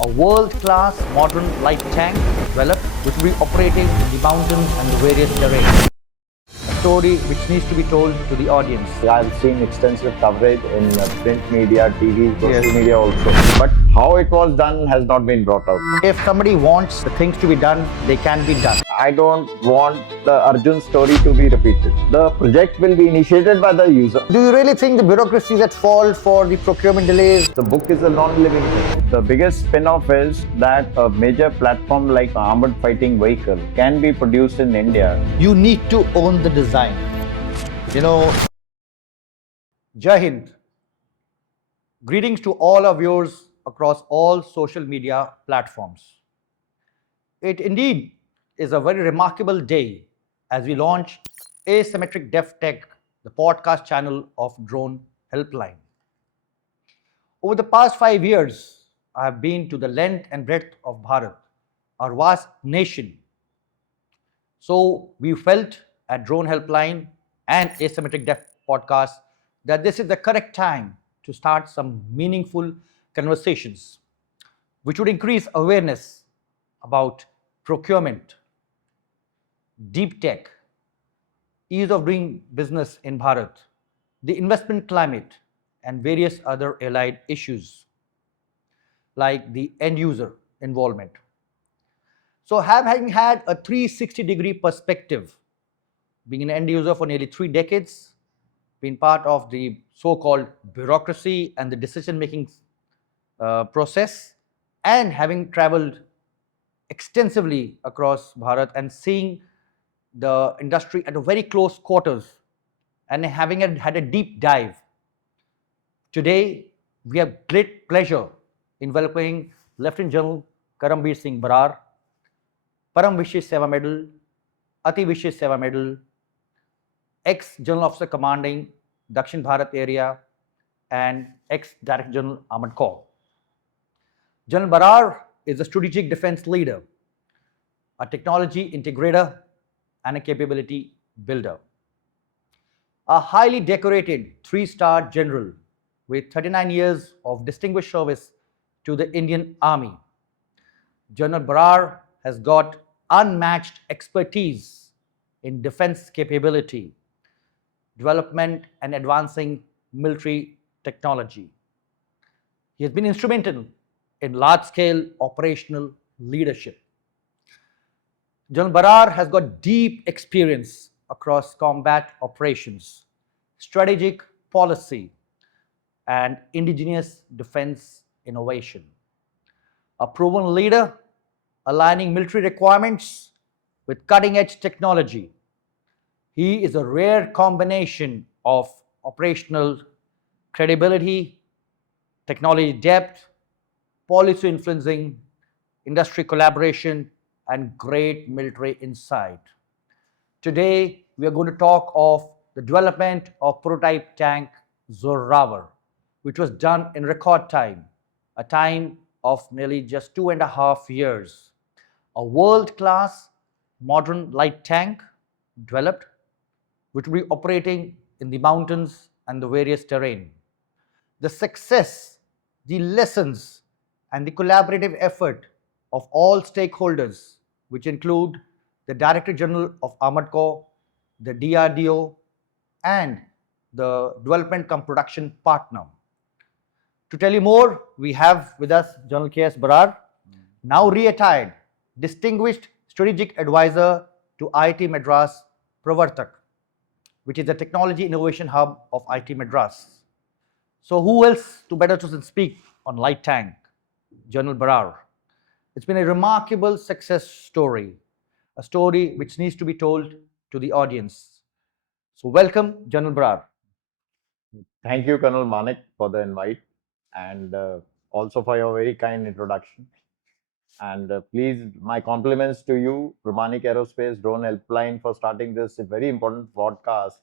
a world-class modern light tank developed which will be operating in the mountains and the various terrains. A story which needs to be told to the audience. I've seen extensive coverage in print media, TV, social Yes. media also. But how it was done has not been brought out. If somebody wants the things to be done, they can be done. I don't want the Arjun story to be repeated. The project will be initiated by the user. Do you really think the bureaucracy is at fault for the procurement delays? The book is a non-living thing. The biggest spin-off is that a major platform like armored fighting vehicle can be produced in India. You need to own the design. Jai Hind. Greetings to all our viewers across all social media platforms. It indeed is a very remarkable day as we launch Asymmetric Def the podcast channel of Drone Helpline. Over the past 5 years, I have been to the length and breadth of Bharat, our vast nation. So we felt at Drone Helpline and Asymmetric Def podcast that this is the correct time to start some meaningful conversations which would increase awareness about procurement, deep tech, ease of doing business in Bharat, the investment climate, and various other allied issues like the end user involvement. So, having had a 360-degree perspective, being an end user for nearly 3 decades, been part of the so-called bureaucracy and the decision-making process, and having traveled extensively across Bharat and seeing the industry at a very close quarters and having had a deep dive. Today, we have great pleasure in welcoming Lt Gen Karanbir Singh Brar, Param Vishesh Seva Medal, Ati Vishesh Seva Medal, ex-General Officer Commanding Dakshin Bharat area, and ex-Director General Armoured Corps. General Brar is a strategic defense leader, a technology integrator, and a capability builder. A highly decorated 3-star general with 39 years of distinguished service to the Indian Army. General Brar has got unmatched expertise in defense capability, development, and advancing military technology. He has been instrumental in large-scale operational leadership. General Brar has got deep experience across combat operations, strategic policy, and indigenous defense innovation. A proven leader aligning military requirements with cutting-edge technology. He is a rare combination of operational credibility, technology depth, policy influencing, industry collaboration, and great military insight. Today, we are going to talk of the development of prototype tank Zorawar, which was done in record time, a time of nearly just 2.5 years. A world-class modern light tank developed, which will be operating in the mountains and the various terrain. The success, the lessons, and the collaborative effort of all stakeholders, which include the Director General of Armoured Corps, the DRDO, and the development cum production partner. To tell you more, we have with us General K.S. Brar, now retired, distinguished strategic advisor to IIT Madras Pravartak, which is the technology innovation hub of IIT Madras. So who else to better to speak on light tank? General Brar. It's been a remarkable success story, a story which needs to be told to the audience. So welcome, General Brar. Thank you, Colonel Manik, for the invite and also for your very kind introduction. And please, my compliments to you, Manik Aerospace Drone Helpline, for starting this very important podcast,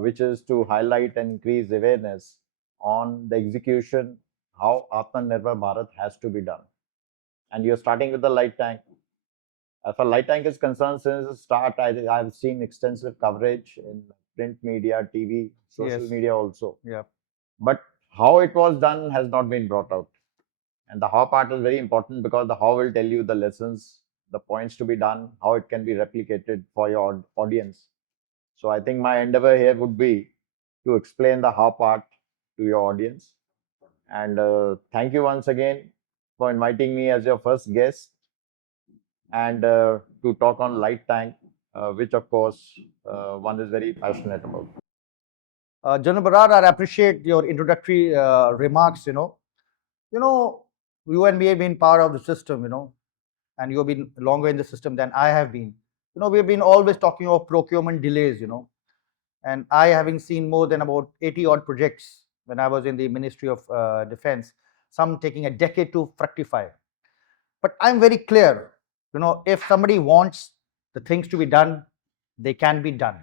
which is to highlight and increase awareness on the execution, how Atmanirbhar Bharat has to be done. And you're starting with the light tank. As far light tank is concerned, since the start, I've seen extensive coverage in print media, TV, social Yes. media also. Yeah. But how it was done has not been brought out. And the how part is very important because the how will tell you the lessons, the points to be done, how it can be replicated for your audience. So I think my endeavor here would be to explain the how part to your audience. And thank you once again for inviting me as your first guest and to talk on light tank, which of course one is very passionate about. General Brar, I appreciate your introductory remarks. You know, you and me have been part of the system. And you have been longer in the system than I have been. We have been always talking of procurement delays. And I, having seen more than about 80 odd projects when I was in the Ministry of Defense, some taking a decade to fructify. But I'm very clear, if somebody wants the things to be done, they can be done.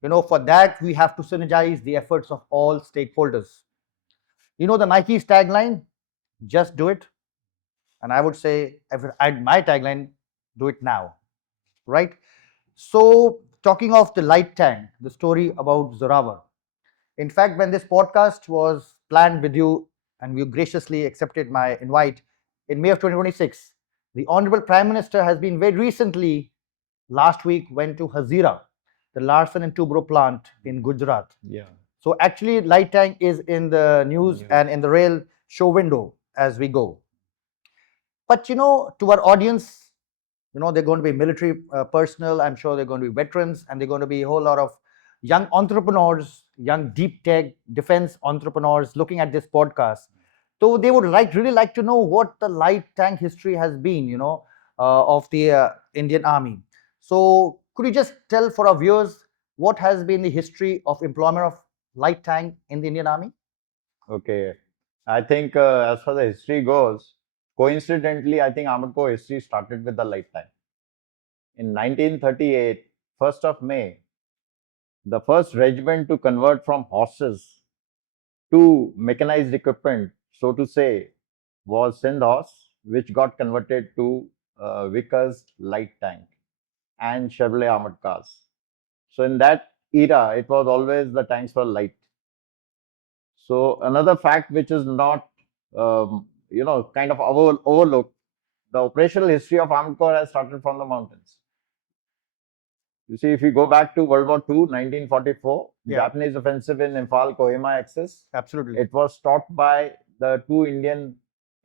For that, we have to synergize the efforts of all stakeholders. The Nike's tagline, just do it. And I would say, my tagline, do it now, right? So, talking of the light tank, the story about Zorawar. In fact, when this podcast was planned with you and you graciously accepted my invite in May of 2026, the Honorable Prime Minister has been very recently, last week, went to Hazira, the Larsen and Toubro plant in Gujarat. Yeah. So actually, light tank is in the news and in the rail show window as we go. But to our audience, they're going to be military personnel. I'm sure they're going to be veterans, and they're going to be a whole lot of young entrepreneurs, young deep tech defense entrepreneurs looking at this podcast. So they would really like to know what the light tank history has been, of the Indian Army. So could you just tell for our viewers what has been the history of employment of light tank in the Indian Army? Okay. I think as far the history goes, coincidentally, I think Armoured Corps history started with the light tank. In 1938, 1st of May, the first regiment to convert from horses to mechanized equipment, so to say, was Sindh Horse, which got converted to Vickers light tank and Chevrolet armored cars. So in that era, it was always the tanks were light. So another fact which is not, kind of overlooked, the operational history of Armed Corps has started from the mountains. You see, if you go back to World War II, 1944, Japanese offensive in Imphal-Kohima axis. Absolutely. It was stopped by the 2 Indian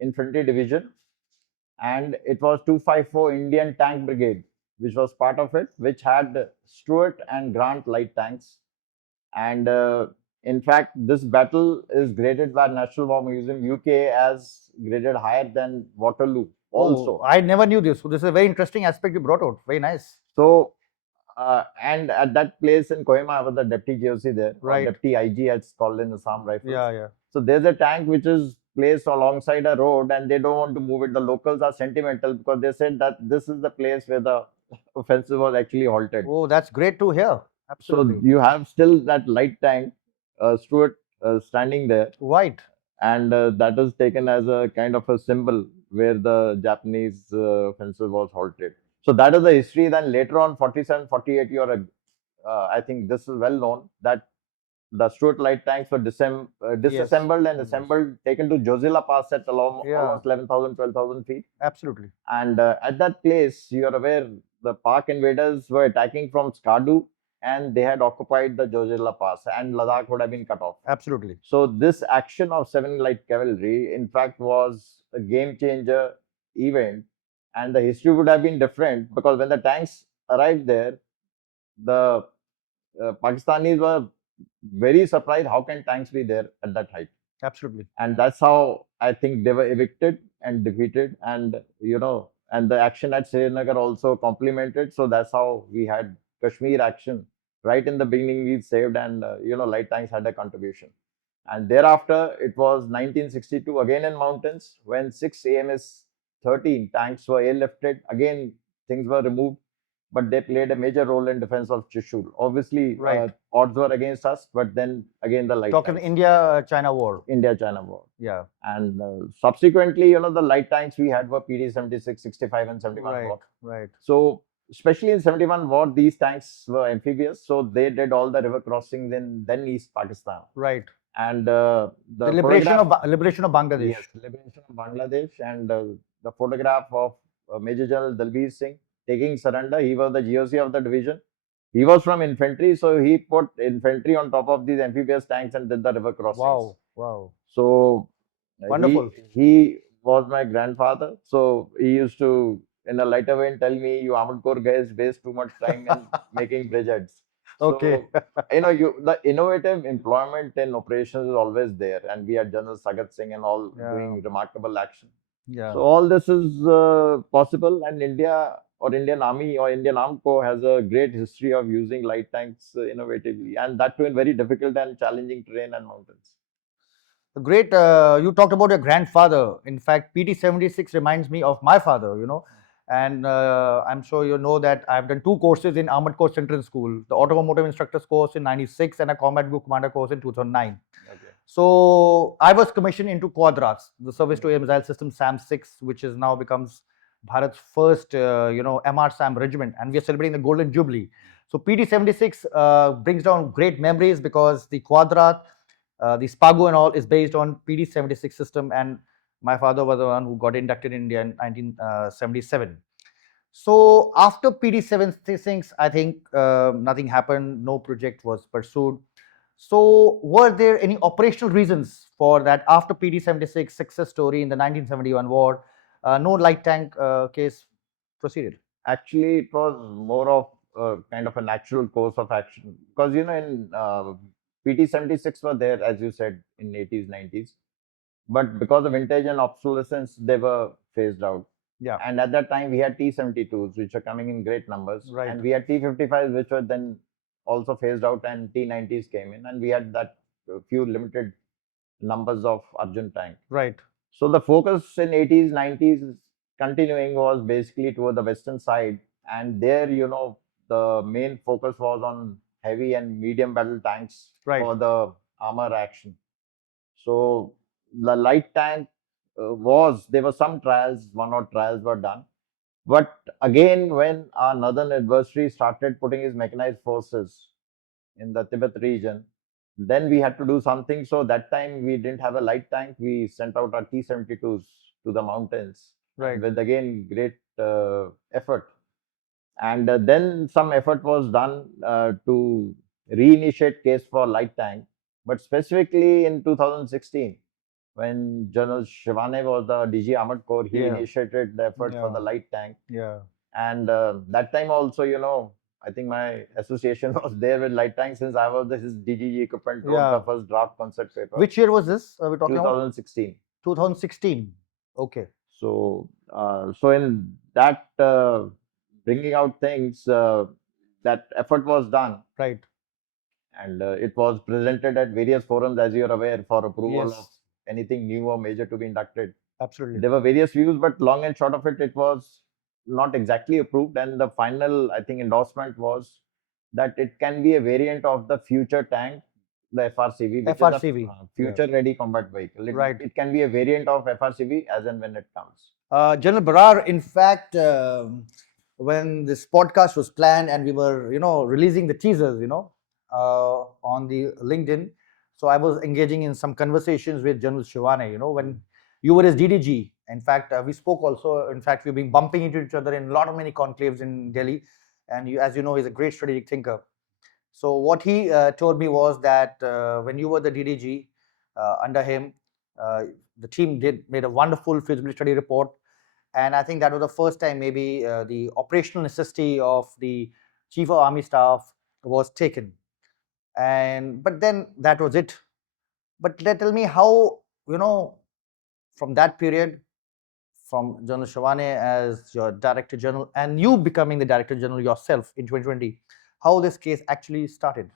Infantry Division, and it was 254 Indian Tank Brigade, which was part of it, which had Stuart and Grant light tanks. And in fact, this battle is graded by National War Museum UK as graded higher than Waterloo also. I never knew this. So this is a very interesting aspect you brought out. Very nice. So, and at that place in Kohima, I was the deputy GOC there, right? Deputy IG, it's called in Assam Rifles. Yeah. So there's a tank which is placed alongside a road, and they don't want to move it. The locals are sentimental because they said that this is the place where the offensive was actually halted. Oh, that's great to hear. Absolutely. So you have still that light tank, Stuart, standing there. Right. And that is taken as a kind of a symbol where the Japanese offensive was halted. So that is the history. Then later on, 47, 48, I think this is well known that the Stuart light tanks were disassembled and assembled, taken to Jozilla Pass at almost 11,000, 12,000 feet. Absolutely. And at that place, you are aware, the Pak invaders were attacking from Skadu, and they had occupied the Jozilla Pass, and Ladakh would have been cut off. Absolutely. So this action of 7 Light Cavalry, in fact, was a game changer event, and the history would have been different because when the tanks arrived there, the Pakistanis were very surprised. How can tanks be there at that height? Absolutely. And that's how I think they were evicted and defeated, and and the action at Srinagar also complemented. So that's how we had Kashmir action. Right in the beginning, we saved, and light tanks had a contribution. And thereafter, it was 1962 again in mountains when 6 AMS 13 tanks were airlifted. Again, things were removed, but they played a major role in defense of Trishul. Obviously, odds were against us, but then again the light. Talking India-China war. India-China war. Yeah. And subsequently, the light tanks we had were PD 76, 65, and 71 war. Right. So especially in 71 war, these tanks were amphibious, so they did all the river crossings in then East Pakistan. Right. And The liberation of Bangladesh. yes, liberation of Bangladesh, and the photograph of Major General Dalbir Singh taking surrender. He was the GOC of the division. He was from infantry, so he put infantry on top of these amphibious tanks and did the river crossings. Wow, wow. So Wonderful. He was my grandfather. So he used to, in a lighter vein, tell me, "You Armoured Corps guys waste too much time in making bridgeheads." Okay. So, the innovative employment in operations is always there, and we had General Sagat Singh and all doing remarkable action. Yeah. So all this is possible, and India or Indian Army or Indian Armed Corps has a great history of using light tanks innovatively, and that too in very difficult and challenging terrain and mountains. Great. You talked about your grandfather. In fact, PT-76 reminds me of my father, and I'm sure you know that I've done 2 courses in Armored Corps Central School, the Automotive Instructors course in 96 and a Combat Group Commander course in 2009. Okay. So I was commissioned into Quadras, the Service to Air Missile System SAM-6, which is now becomes Bharat's first, MR SAM regiment, and we are celebrating the Golden Jubilee. So PT-76 brings down great memories because the Quadrat, the Spago and all is based on PT-76 system, and my father was the one who got inducted in India in 1977. So after PT-76, I think nothing happened, no project was pursued. So were there any operational reasons for that after PT-76 success story in the 1971 war, no light tank case proceeded? Actually, it was more of kind of a natural course of action because in PT-76 were there, as you said, in 80s, 90s, but because of vintage and obsolescence, they were phased out. Yeah. And at that time, we had T-72s, which are coming in great numbers, Right. and we had T-55s, which were then also phased out, and T-90s came in, and we had that few limited numbers of Arjun tank. Right. So the focus in 80s, 90s continuing was basically toward the western side, and there, the main focus was on heavy and medium battle tanks for the armor action. So the light tank there were some trials, 1 or trials were done. But again, when our northern adversary started putting his mechanized forces in the Tibet region, then we had to do something. So that time we didn't have a light tank. We sent out our T-72s to the mountains, with again great effort. And then some effort was done to reinitiate case for light tank. But specifically in 2016, when General Shivane was the DG Armored Corps, he initiated the effort for the light tank. Yeah. And that time also, I think my association was there with light tank since I was his DGG equipment, wrote the first draft concept paper. Which year was this? We're talking 2016. About? 2016. Okay. So, so in that bringing out things, that effort was done. Right. And it was presented at various forums, as you are aware, for approval of anything new or major to be inducted. Absolutely. There were various views, but long and short of it, it was not exactly approved. And the final, I think, endorsement was that it can be a variant of the future tank, the FRCV, which is a future ready combat vehicle. It can be a variant of FRCV as and when it comes. General Brar, in fact, when this podcast was planned and we were, releasing the teasers, on the LinkedIn, so I was engaging in some conversations with General Shivane, when you were his DDG. In fact, we spoke also. In fact, we've been bumping into each other in a lot of many conclaves in Delhi. And as you know, he's a great strategic thinker. So what he told me was that when you were the DDG under him, the team made a wonderful feasibility study report. And I think that was the first time maybe the operational necessity of the Chief of Army Staff was taken. But then that was it. But tell me how, from that period, from General Shivane as your Director General and you becoming the Director General yourself in 2020, how this case actually started?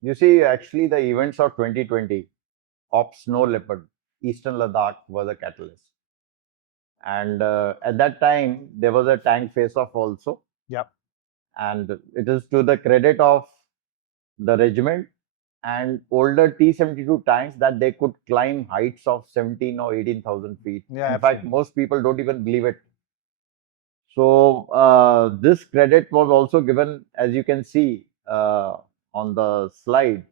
You see, actually the events of 2020, Ops Snow Leopard, Eastern Ladakh was a catalyst. And at that time, there was a tank face-off also. Yep. And it is to the credit of the regiment and older T-72 tanks that they could climb heights of 17 or 18,000 feet. Yeah, in fact, most people don't even believe it. So this credit was also given, as you can see on the slide,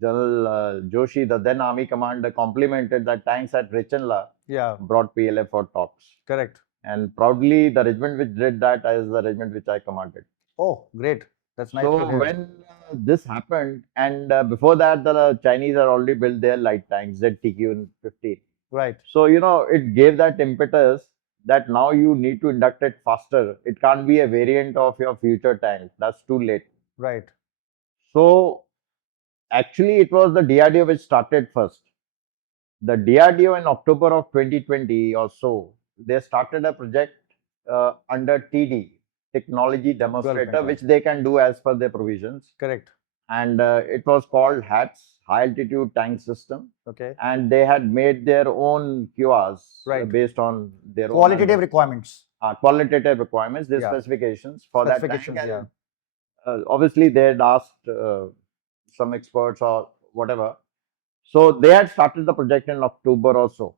General Joshi, the then army commander, complimented that tanks at Rechenla Yeah, brought PLF for talks. correct. And proudly, the regiment which did that is the regiment which I commanded. Oh, great. That's nice So to hear. when this happened, and before that, the Chinese had already built their light tanks, ZTQ-15. Right, So, it gave that impetus that now you need to induct it faster. It can't be a variant of your future tank. That's too late. right. So, actually, it was the DRDO which started first. The DRDO in October of 2020 or so, they started a project under TD, Technology Demonstrator, Development, which they can do as per their provisions. Correct. And it was called HATS, High Altitude Tank System. Okay. And they had made their own QRs Right. based on their Qualitative requirements. qualitative requirements, their Yeah. specifications for that tank. Specifications, And, yeah. obviously, they had asked some experts or whatever. So they had started the project in October or so.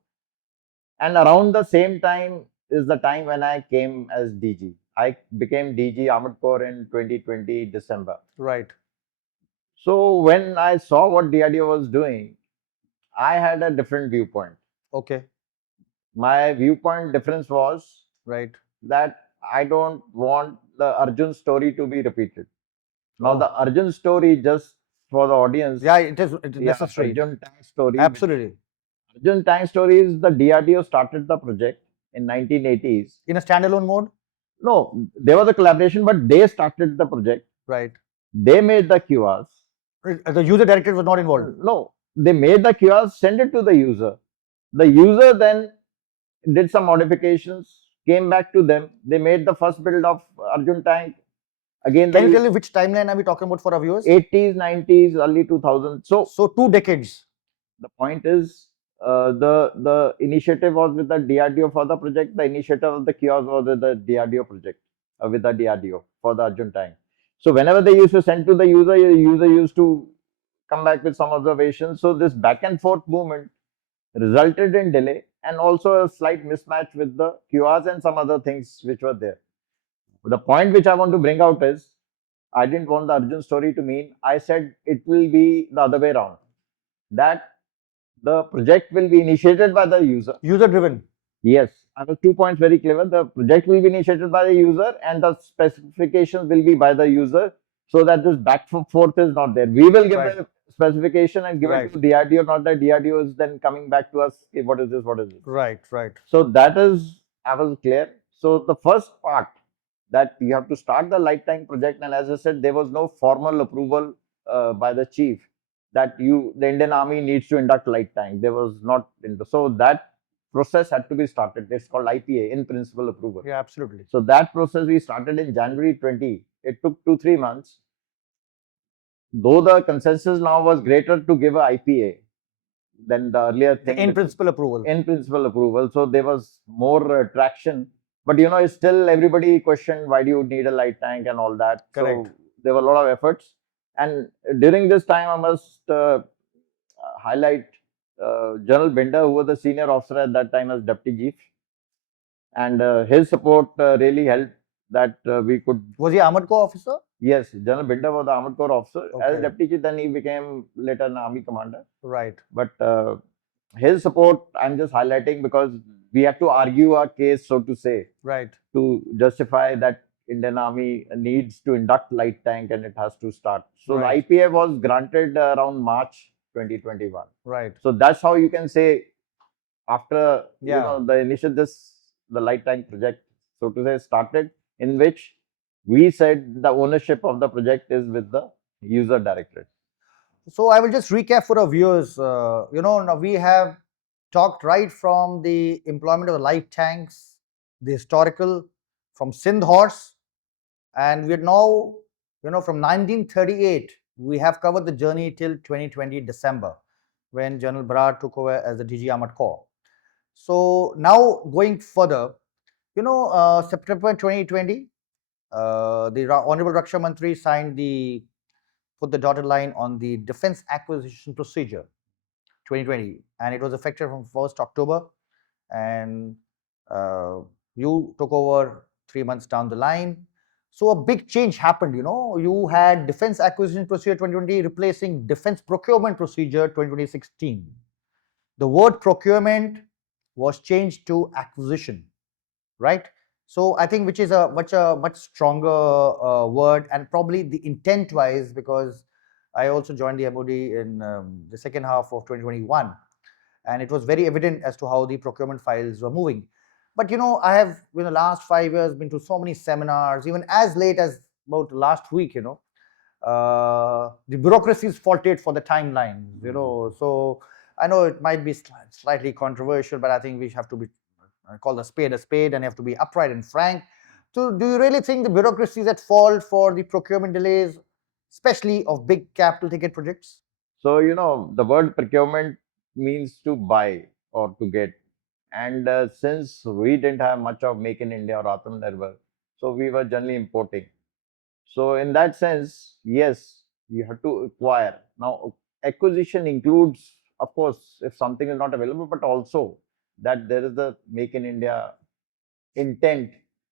And around the same time is the time when I came as DG. I became DG Armored Corps in 2020 December. Right. So when I saw what DRDO was doing, I had a different viewpoint. Okay. My viewpoint difference was Right. that I don't want the Arjun story to be repeated. Now, Oh. the Arjun story, just for the audience, Yeah, it is necessary. Arjun tank story. Absolutely. Arjun tank story is the DRDO started the project in 1980s. In a standalone mode? No, there was a collaboration, but they started the project. Right. They made the QRs. The user directive was not involved. No, they made the QRs, sent it to the user. The user then did some modifications, came back to them. They made the first build of Arjun tank. Again, Can you tell me which timeline are we talking about for our viewers? 80s, 90s, early 2000s. So 2 decades. The point is, the initiative was with the DRDO for the project. The initiative of the kiosk was with the DRDO project, with the DRDO for the Arjun tank. So whenever they used to send to the user used to come back with some observations. So this back and forth movement resulted in delay and also a slight mismatch with the QRs and some other things which were there. The point which I want to bring out is, I didn't want the Arjun story to mean, I said it will be the other way around. That the project will be initiated by the user. User driven. Yes, I have 2 points very clever. The project will be initiated by the user and the specifications will be by the user, so that this back and forth is not there. We will give Right. the specification and give it to DRDO, not that DRDO is then coming back to us, "Hey, what is this, what is this?" Right, right. So that is, I was clear. So the first part, that you have to start the light tank project, and as I said, there was no formal approval by the chief that the Indian Army needs to induct light tank. There was not, so that process had to be started. It's called IPA, in principle approval. Yeah, absolutely. So that process we started in January 20. It took 2-3 months. Though the consensus now was greater to give a IPA than the earlier thing. In principle approval. In principle approval. So there was more traction. But it's still everybody questioned, why do you need a light tank and all that. Correct. So there were a lot of efforts. And during this time, I must highlight General Binder, who was the senior officer at that time as Deputy Chief. And his support really helped that we could. Was he Armoured Corps officer? Yes, General Binder was the Armoured Corps officer. Okay. As Deputy Chief, then he became later an Army commander. Right. But his support, I'm just highlighting because we have to argue our case, so to say. Right. To justify that Indian Army needs to induct light tank and it has to start. So Right. the IPA was granted around March 2021. Right. So that's how you can say, after Yeah. the light tank project, so to say, started, in which we said the ownership of the project is with the user directorate. So I will just recap for our viewers. Now we have talked right from the employment of the light tanks, the historical, from Sindh horse, and we're now, from 1938, we have covered the journey till 2020 December, when General Brar took over as the DG Armored Corps. So now going further, September 2020, the Honorable Raksha Mantri put the dotted line on the Defense Acquisition Procedure 2020, and it was effective from 1st October. And you took over 3 months down the line. So a big change happened, You had Defense Acquisition Procedure 2020 replacing Defense Procurement Procedure 2016. The word procurement was changed to acquisition, right? So I think which is a much stronger word, and probably the intent wise, because I also joined the MOD in the second half of 2021, and it was very evident as to how the procurement files were moving. But I have in the last 5 years been to so many seminars, even as late as about last week. The bureaucracy is faulted for the timelines. So I know it might be slightly controversial, but I think we have to be call a spade, and have to be upright and frank. So, do you really think the bureaucracy is at fault for the procurement delays, especially of big capital ticket projects? So, the word procurement means to buy or to get. And since we didn't have much of Make in India or Atmanirbhar, so we were generally importing. So, in that sense, yes, you have to acquire. Now, acquisition includes, of course, if something is not available, but also that there is the Make in India intent.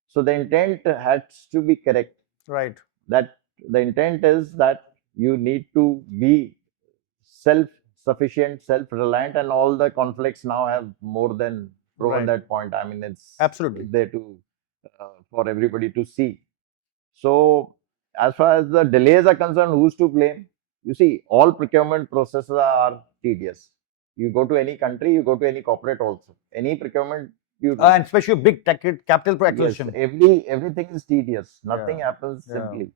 So, the intent has to be correct. Right. That the intent is that you need to be self-sufficient, self-reliant, and all the conflicts now have more than proven that point. I mean, it's absolutely there to for everybody to see. So, as far as the delays are concerned, who's to blame? You see, all procurement processes are tedious. You go to any country, you go to any corporate also. Any procurement you do. And especially big capital acquisition. Yes, everything is tedious. Nothing happens simply.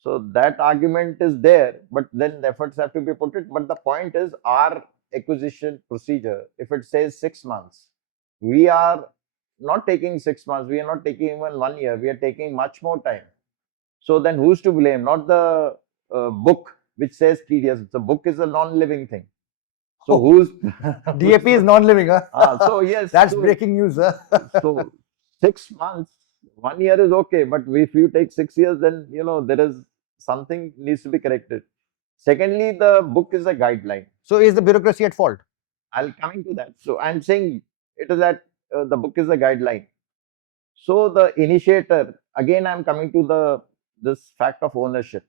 So that argument is there, but then the efforts have to be put it. But the point is, our acquisition procedure, if it says 6 months, we are not taking 6 months, we are not taking even 1 year, we are taking much more time. So then who's to blame? Not the book which says tedious. The book is a non-living thing. So who's DAP is non-living, huh? So yes, that's breaking news. So 6 months, 1 year is okay, but if you take 6 years, then there is something needs to be corrected. Secondly, the book is a guideline. So is the bureaucracy at fault? I'll coming to that. So I'm saying it is that the book is a guideline. So the initiator, again, I'm coming to this fact of ownership.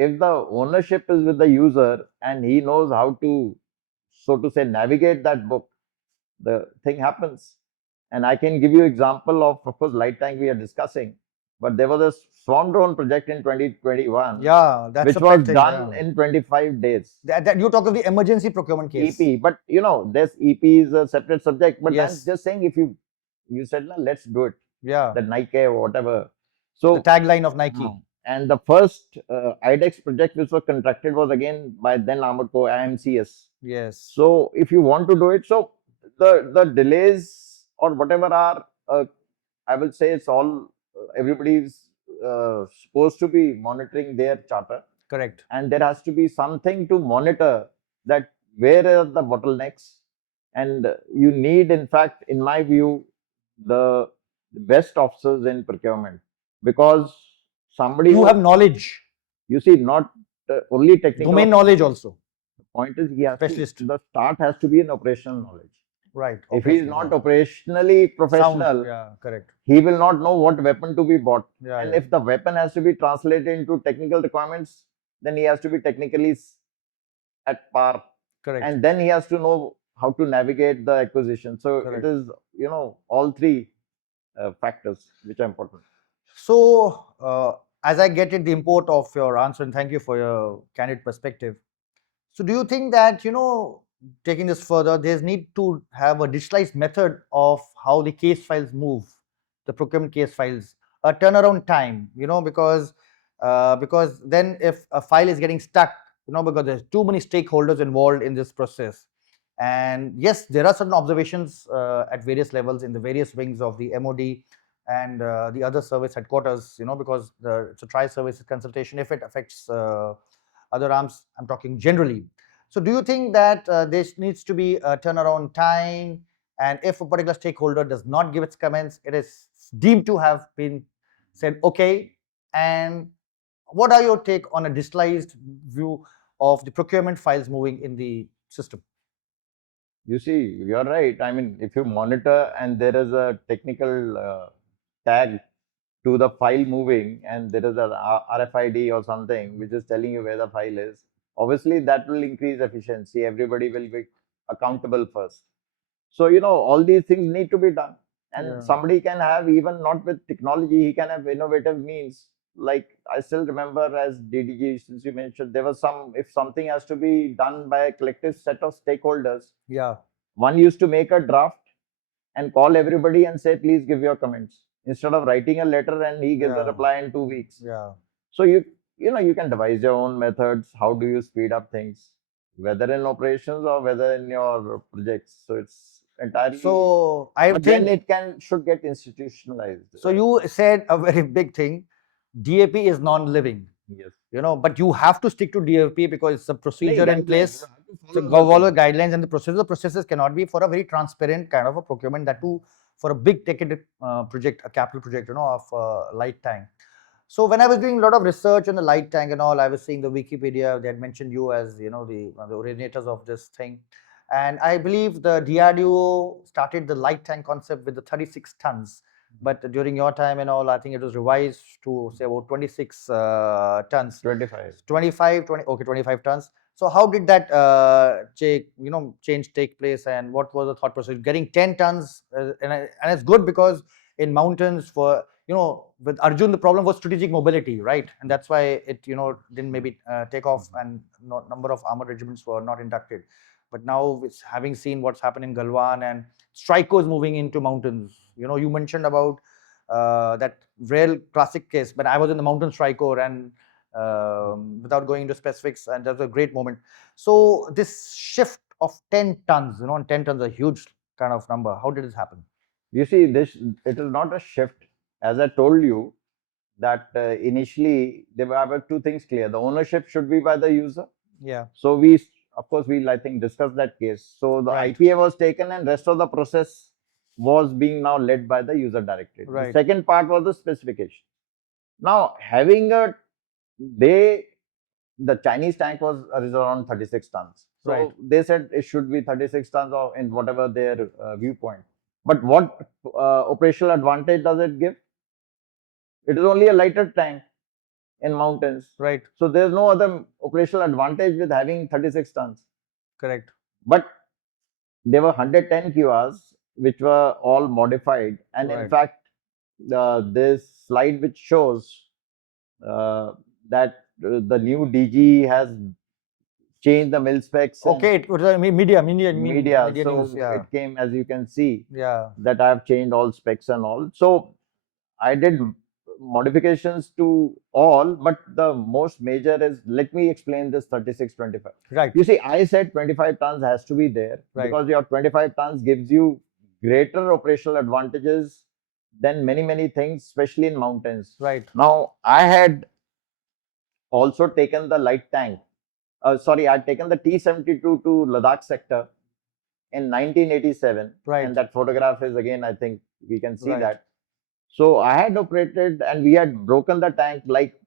If the ownership is with the user and he knows how to, so to say, navigate that book, the thing happens. And I can give you example of course, Light Tank we are discussing, but there was a swarm drone project in 2021. Yeah, that's which was done in 25 days. That you talk of the emergency procurement case. EP, but this EP is a separate subject. But I'm just saying, if you said, let's do it. Yeah. The Nike or whatever. So the tagline of Nike. And the first IDEX project which was contracted was again by then Armoured Corps, IMCS. Yes. So if you want to do it, so the delays or whatever are, I will say it's all, everybody's supposed to be monitoring their charter. Correct. And there has to be something to monitor that where are the bottlenecks. And you need, in fact, in my view, the best officers in procurement, because somebody who have knowledge. You see, not only technical. Domain knowledge also. The point is, specialist. The start has to be an operational knowledge. Right. If he is not operationally professional, correct. He will not know what weapon to be bought. Yeah, and if the weapon has to be translated into technical requirements, then he has to be technically at par. Correct. And then he has to know how to navigate the acquisition. So it is, all three factors which are important. So, as I get it, the import of your answer, and thank you for your candid perspective. So, do you think that, taking this further, there's need to have a digitalized method of how the case files move, the procurement case files, a turnaround time, because then if a file is getting stuck, because there's too many stakeholders involved in this process. And yes, there are certain observations at various levels in the various wings of the MOD and the other service headquarters, because it's a tri-service consultation. If it affects other arms, I'm talking generally. So do you think that there needs to be a turnaround time, and if a particular stakeholder does not give its comments, it is deemed to have been said okay? And what are your take on a digitalized view of the procurement files moving in the system? You see, you're right. I mean, if you monitor and there is a technical tag to the file moving, and there is a RFID or something which is telling you where the file is, obviously that will increase efficiency. Everybody will be accountable first. So, all these things need to be done. And somebody can have, even not with technology, he can have innovative means. Like I still remember as DDG, since you mentioned, there was if something has to be done by a collective set of stakeholders, one used to make a draft and call everybody and say, please give your comments, instead of writing a letter and he gives a reply in 2 weeks. So you can devise your own methods. How do you speed up things, whether in operations or whether in your projects? So it's entirely. So I think then it should get institutionalized. So you said a very big thing. DAP is non-living. Yes. But you have to stick to DAP because it's a procedure in place. So follow the guidelines and the procedures. The processes cannot be for a very transparent kind of a procurement, that too for a big ticket project, a capital project, of light tank. So when I was doing a lot of research on the light tank and all, I was seeing the Wikipedia. They had mentioned you as the originators of this thing, and I believe the DRDO started the light tank concept with the 36 tons. But during your time and all, I think it was revised to say about 26 tons. 25 tons. So how did that change take place, and what was the thought process? Getting 10 tons, and it's good because in mountains, for with Arjun, the problem was strategic mobility, right? And that's why it didn't maybe take off, and number of armored regiments were not inducted. But now, having seen what's happened in Galwan and strikers moving into mountains, you mentioned about that real classic case, but I was in the mountain striker, and without going into specifics, and that was a great moment. So this shift of 10 tons, and 10 tons is a huge kind of number. How did this happen? You see, it is not a shift. As I told you, that initially there were two things clear. The ownership should be by the user. Yeah. So of course, I think discussed that case. So the IPA was taken, and rest of the process was being now led by the user directly. The second part was the specification. Now, having the Chinese tank was around 36 tons. So they said it should be 36 tons, or in whatever their viewpoint. But what operational advantage does it give? It is only a lighter tank in mountains. Right. So there's no other operational advantage with having 36 tons. Correct. But there were 110 QRs which were all modified, and in fact, this slide which shows that the new DG has changed the mil specs. Okay, it was media. So it came, as you can see, that I have changed all specs and all. So I did modifications to all, but the most major is, let me explain this 36-25. Right. You see, I said 25 tons has to be there because your 25 tons gives you greater operational advantages than many things, especially in mountains. Right. Now, I had also taken the light tank. I had taken the T-72 to Ladakh sector in 1987. Right. And that photograph is, again, I think we can see that. So I had operated, and we had broken the tank, like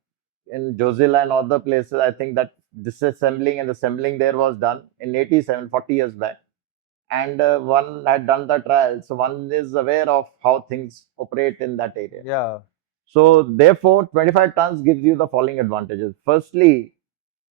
in Jozilla and other places. I think that disassembling and assembling there was done in 87, 40 years back. And one had done the trial. So one is aware of how things operate in that area. Yeah. So therefore, 25 tons gives you the following advantages. Firstly,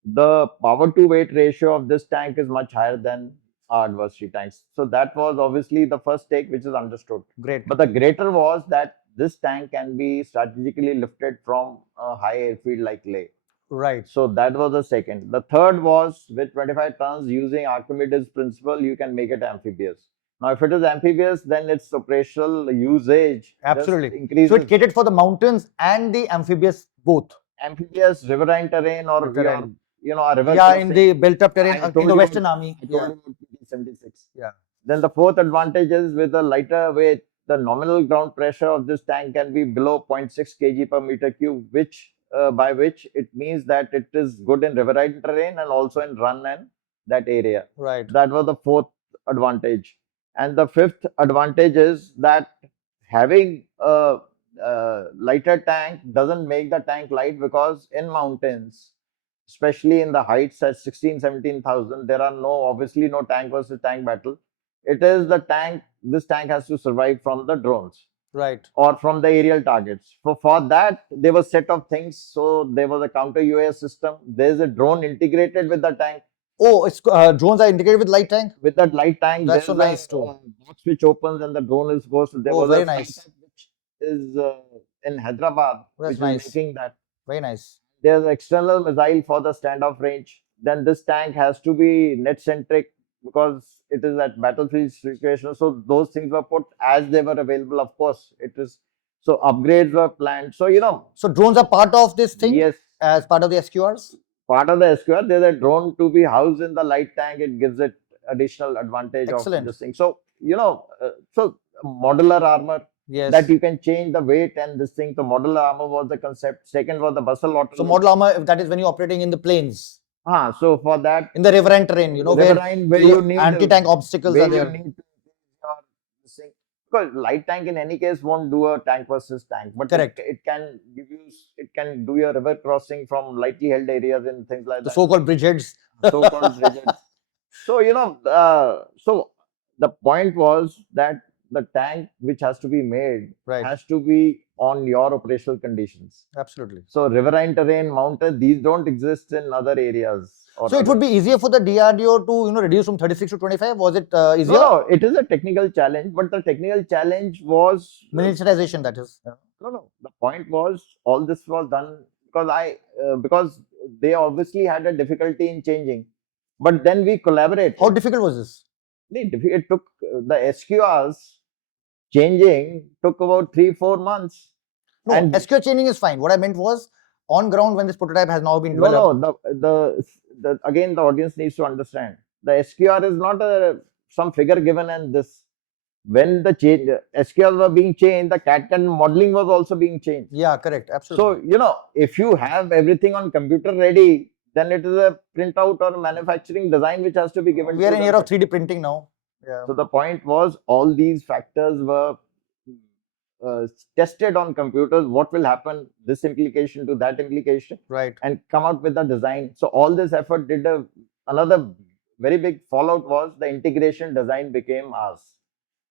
the power to weight ratio of this tank is much higher than our adversary tanks. So that was obviously the first take, which is understood. Great. But the greater was that this tank can be strategically lifted from a high airfield like Leh. Right. So that was the second. The third was, with 25 tons, using Archimedes principle, you can make it amphibious. Now, if it is amphibious, then its operational usage increases. So it catered for the mountains and the amphibious both. Amphibious, riverine terrain, or a river. In the built-up terrain in the Western Army. I told you about PT-76. Yeah. Then the fourth advantage is, with a lighter weight, the nominal ground pressure of this tank can be below 0.6 kg per meter cube, by which it means that it is good in riverine terrain and also in run and that area. Right. That was the fourth advantage. And the fifth advantage is that having a lighter tank doesn't make the tank light, because in mountains, especially in the heights at 16, 17,000, there are obviously no tank versus tank battle. It is the tank, this tank has to survive from the drones. Right. or from the aerial targets. For that, there was set of things. So there was a counter UAS system. There's a drone integrated with the tank. Oh, it's drones are integrated with light tank. With that light tank, That's so there's nice a too. box which opens and the drone is goes. There Oh, was very a nice. startup which is in Hyderabad, That's which nice. is making that. Very nice. There's external missile for the standoff range. Then this tank has to be net centric because it is at battlefield situation. So those things were put as they were available. Of course, it is. So upgrades were planned. So So drones are part of this thing. Yes. As part of the SQRs. Part of the SQR, there's a drone to be housed in the light tank. It gives it additional advantage Excellent. of this thing. So so modular armor. Yes. That you can change the weight and this thing. So modular armor was the concept. Second was the bustle autonomy. So model armor, that is when you're operating in the plains. So for that, in the riverine terrain, where you need anti-tank obstacles are there. You need to this thing. Because light tank in any case won't do a tank versus tank, but Correct. It can give you, it can do your river crossing from lightly held areas and things like The that. so-called bridgeheads. So-called bridgeheads. So so the point was that the tank which has to be made Right. has to be on your operational conditions. Absolutely. So riverine terrain, mountain, these don't exist in other areas. So it would be easier for the DRDO to reduce from 36 to 25. Was it easier? No, it is a technical challenge, but the technical challenge was Militarization, that is. no. The point was all this was done because they obviously had a difficulty in changing, but then we collaborated. How difficult was this? It took the SQRs changing took about 3-4 months. No, And SQR changing is fine. What I meant was on ground when this prototype has now been developed. No, again the audience needs to understand the SQR is not some figure given and this. When the SQRs were being changed, the CAD/CAM modeling was also being changed. Yeah, correct. Absolutely. So if you have everything on computer ready, then it is a printout or manufacturing design which has to be given. We are in era of 3D printing now. Yeah. So the point was all these factors were tested on computers. What will happen? This implication to that implication, right? And come out with the design. So all this effort did another very big fallout was the integration design became ours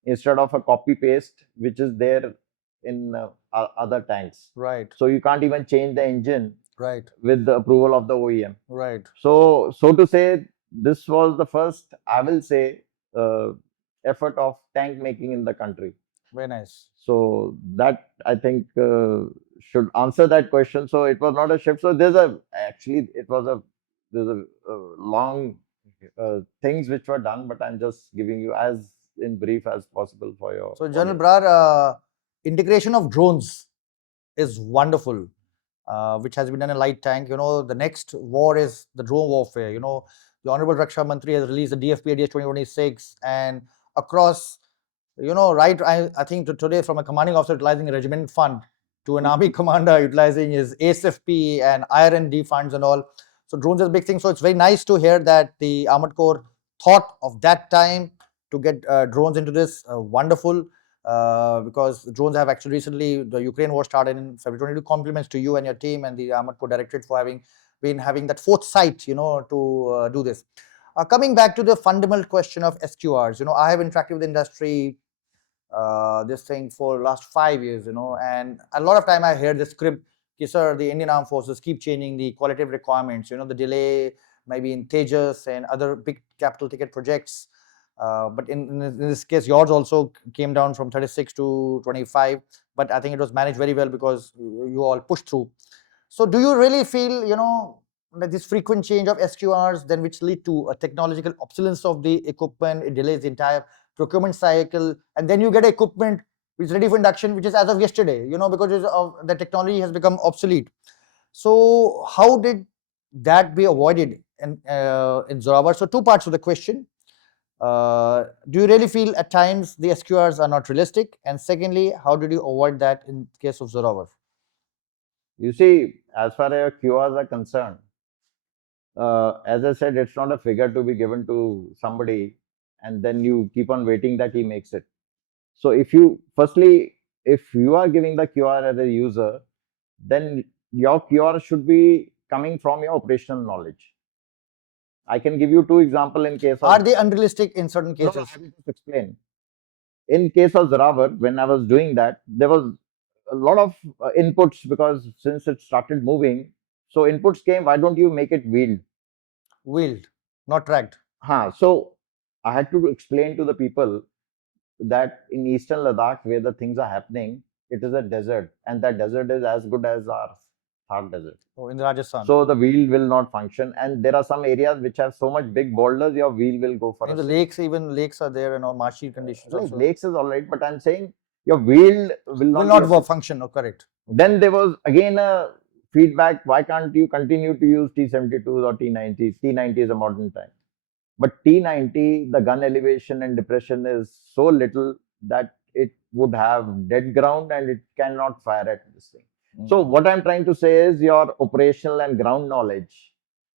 instead of a copy paste which is there in other tanks. Right. So you can't even change the engine. Right. With the approval of the OEM. Right. So to say, this was the first, I will say, effort of tank making in the country. Very nice. So that I think should answer that question. So it was not a shift. So there's long things which were done, but I'm just giving you as in brief as possible for your. So General Brar, integration of drones is wonderful. Which has been done in light tank. The next war is the drone warfare. The Honorable Raksha Mantri has released the DFPADS 2026 and across, right, I think today from a commanding officer utilizing a regiment fund to an army commander utilizing his ASFP and IR&D funds and all. So drones is a big thing. So it's very nice to hear that the Armoured Corps thought of that time to get drones into this. Wonderful. Because drones have actually recently, the Ukraine war started in February 22. Compliments to you and your team and the Armoured Corps Directorate for having that foresight, to do this. Coming back to the fundamental question of SQRs, I have interacted with the industry, this thing for last 5 years, and a lot of time I hear the script, sir, the Indian Armed Forces keep changing the qualitative requirements, the delay maybe in Tejas and other big capital ticket projects. But in this case, yours also came down from 36 to 25, but I think it was managed very well because you all pushed through. So do you really feel, that this frequent change of SQRs, then which lead to a technological obsolescence of the equipment, it delays the entire procurement cycle, and then you get equipment which is ready for induction, which is as of yesterday, because the technology has become obsolete. So how did that be avoided in Zorawar? So two parts of the question. Do you really feel at times the SQRs are not realistic? And secondly, how did you avoid that in case of Zorawar? You see, as far as QRs are concerned, as I said, it's not a figure to be given to somebody and then you keep on waiting that he makes it. So if you are giving the QR as a user, then your QR should be coming from your operational knowledge. I can give you two examples in case of. Are they unrealistic in certain cases? No, I will just explain. in case of Zorawar, when I was doing that, there was a lot of inputs because since it started moving, so inputs came. Why don't you make it wheeled? Wheeled, not tracked. So I had to explain to the people that in eastern Ladakh, where the things are happening, it is a desert, and that desert is as good as our Thar desert. Oh, in Rajasthan. So the wheel will not function, and there are some areas which have so much big boulders, your wheel will go for in a the sip. lakes, even lakes are there and all marshy conditions Like also. lakes is all right, but I'm saying your wheel will not, Will not be a work, sip. function. Oh, correct. Then there was again a feedback, why can't you continue to use T-72s or T-90s? T-90 is a modern tank. But T-90, the gun elevation and depression is so little that it would have dead ground and it cannot fire at this thing. So what I'm trying to say is your operational and ground knowledge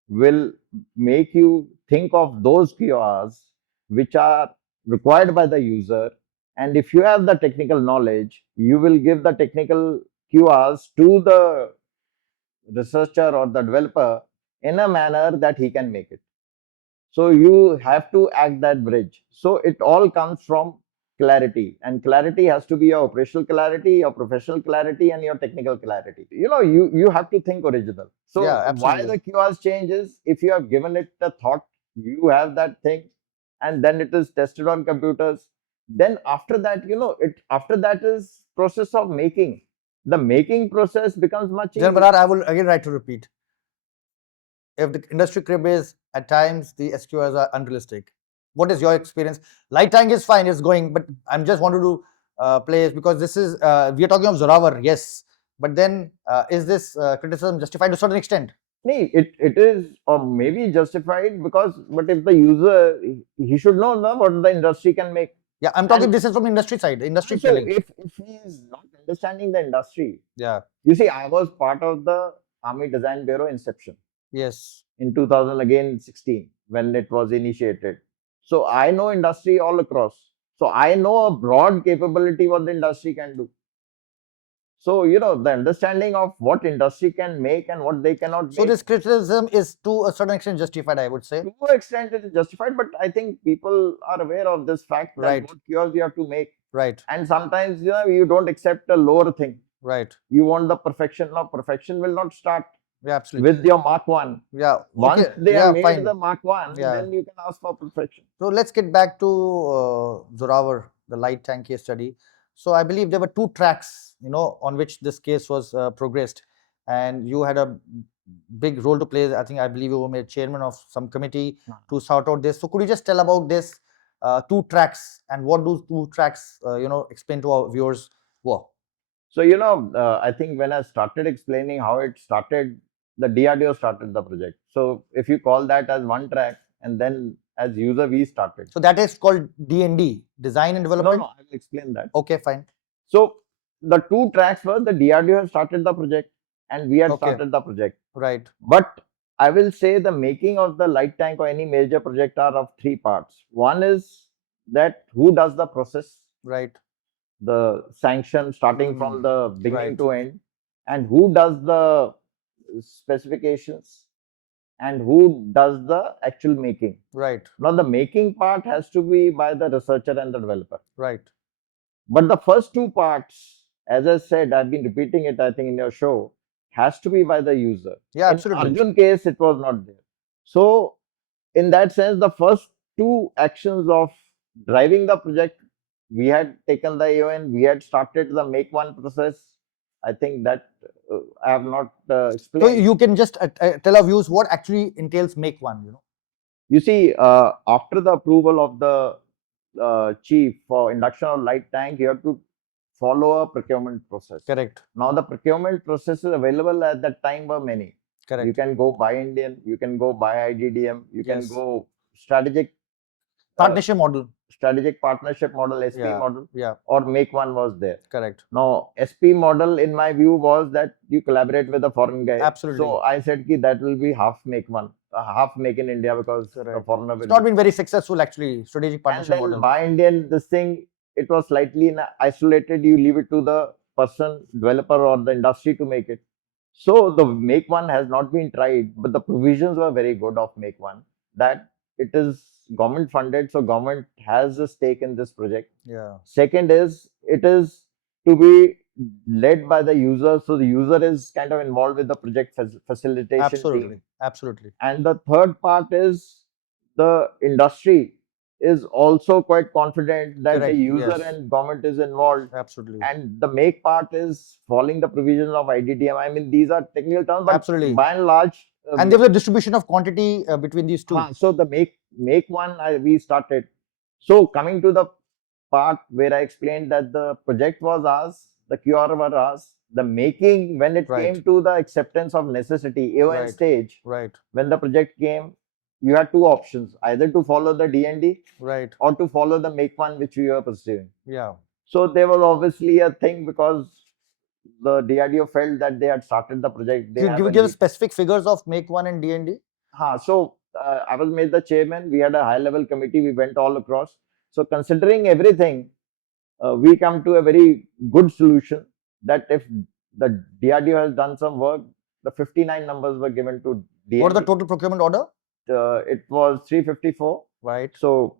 will make you think of those QRs which are required by the user. And if you have the technical knowledge, you will give the technical QRs to the researcher or the developer in a manner that he can make it. So you have to act that bridge. So it all comes from clarity, and clarity has to be your operational clarity, your professional clarity, and your technical clarity. You have to think original. So Yeah, why absolutely. the QRs changes? If you have given it a thought, you have that thing, and then it is tested on computers. Then after that, after that is process of making. The making process becomes much Gen easier. Brar, I will again like to repeat. If the industry crib is at times the SQRs are unrealistic. What is your experience? Light tank is fine, it's going, but I'm just wanted to play because this is we are talking of Zorawar, yes, but then is this criticism justified to a certain extent? It is or maybe justified because, but if the user, he should know what the industry can make. Yeah, I'm talking. And this is from industry side, industry so telling. if he is not understanding the industry, Yeah. you see, I was part of the Army Design Bureau inception Yes. in 2016 when it was initiated. So I know industry all across. So I know a broad capability what the industry can do. So the understanding of what industry can make and what they cannot So make. this criticism is to a certain extent justified, I would say. To an extent it is justified, but I think people are aware of this fact that Right. what cures you have to make. Right. And sometimes you don't accept a lower thing. Right. You want the perfection. Now perfection will not start Yeah, absolutely. with your Mark 1. Yeah. Once Okay. they Yeah, have made fine. the Mark 1, Yeah. then you can ask for perfection. So let's get back to Zorawar, the light tank case study. So I believe there were two tracks, on which this case was progressed, and you had a big role to play. I believe you were made chairman of some committee to sort out this. So could you just tell about this two tracks and what those two tracks, explain to our viewers were? So I think when I started explaining how it started, the DRDO started the project. So if you call that as one track, and then as user we started. So that is called D&D, design and development. No, I will explain that. Okay, fine. So the two tracks were the DRDO has started the project and we had started the project. Right. But I will say the making of the light tank or any major project are of three parts. One is that who does the process, right, the sanction starting from the beginning to end, and who does the specifications and who does the actual making. Right. Now the making part has to be by the researcher and the developer. Right. But the first two parts, as I said, I've been repeating it, I think, in your show, has to be by the user. Yeah, absolutely. In Arjun case, it was not there. So, in that sense, the first two actions of driving the project, we had taken the AON, we had started the make one process. I think that I have not explained. So you can just tell our viewers what actually entails make one. You see, after the approval of the chief for induction of light tank, you have to follow a procurement process. Correct. Now the procurement processes available at that time were many. Correct. You can go buy Indian, you can go buy IDDM, you can go strategic partnership model, strategic partnership model, SP model, or make one was there. Correct. Now SP model, in my view, was that you collaborate with a foreign guy. Absolutely. So I said ki that will be half make one, half make in India, because the foreigner will. It's not been very successful actually. Strategic partnership and then model. Buy Indian, this thing, it was slightly isolated. You leave it to the person, developer, or the industry to make it. So the make one has not been tried, but the provisions were very good of make one, that it is government funded, so government has a stake in this project. Yeah. Second is it is to be led by the user, so the user is kind of involved with the project facilitation Absolutely. team. Absolutely. And the third part is the industry is also quite confident that the Correct. user Yes. and government is involved. Absolutely. And the make part is following the provisions of IDTM. I mean, these are technical terms, but Absolutely. by and large, And there was a distribution of quantity between these two. so the make one we started. So coming to the part where I explained that the project was ours, the QR were ours, the making when it Right. came to the acceptance of necessity, AON Right. stage, Right. when the project came, you had two options: either to follow the DND Right. or to follow the make one which we were pursuing. Yeah. So there was obviously a thing because the DRDO felt that they had started the project. They Give, have give specific figures of Make One and DND. So I was made the chairman. We had a high level committee. We went all across. So considering everything, we come to a very good solution that if the DRDO has done some work, the 59 numbers were given to DND. What is the total procurement order? It was 354. Right. So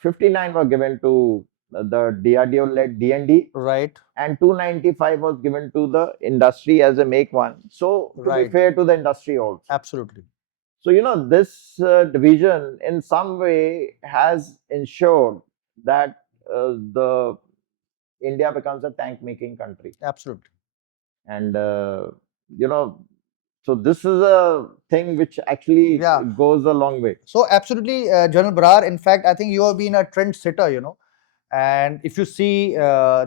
59 were given to the DRDO led DND. Right. And 295 was given to the industry as a make one. So to be fair to the industry also. Absolutely. So, this division in some way has ensured that the India becomes a tank making country. Absolutely. And, so this is a thing which actually goes a long way. So absolutely, General Brar, in fact, I think you have been a trend setter, and if you see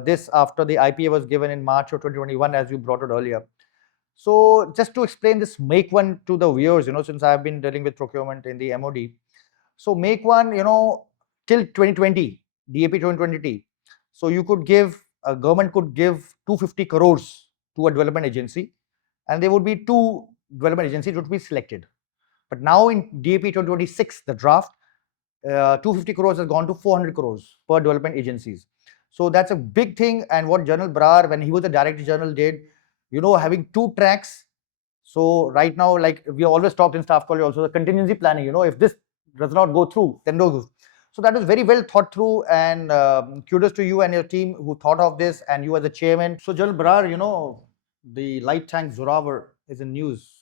this after the IPA was given in March of 2021, as you brought it earlier. So just to explain this Make One to the viewers, since I've been dealing with procurement in the MOD. So Make One, till 2020, DAP 2020. So you could give, a government could give 250 crores to a development agency, and there would be two development agencies would be selected. But now in DAP 2026, the draft, 250 crores has gone to 400 crores per development agencies. So that's a big thing. And what General Brar, when he was the Director General, did, having two tracks. So right now, like we always talked in staff college also, the contingency planning, if this does not go through, then no goes. So that is very well thought through, and kudos to you and your team who thought of this, and you as the chairman. So General Brar, the light tank Zorawar is in news,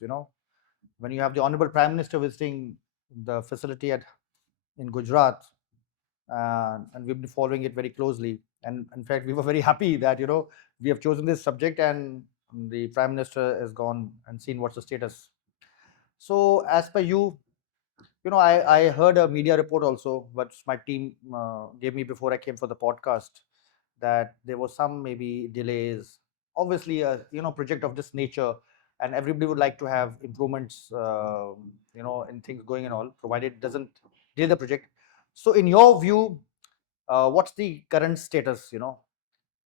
when you have the Honorable Prime Minister visiting the facility in Gujarat, and we've been following it very closely. And in fact, we were very happy that we have chosen this subject, and the Prime Minister has gone and seen what's the status. So as per you, I heard a media report also, but my team gave me before I came for the podcast, that there was some maybe delays. Obviously, a project of this nature, and everybody would like to have improvements, in things going and all, provided it doesn't delay the project. So in your view, what's the current status,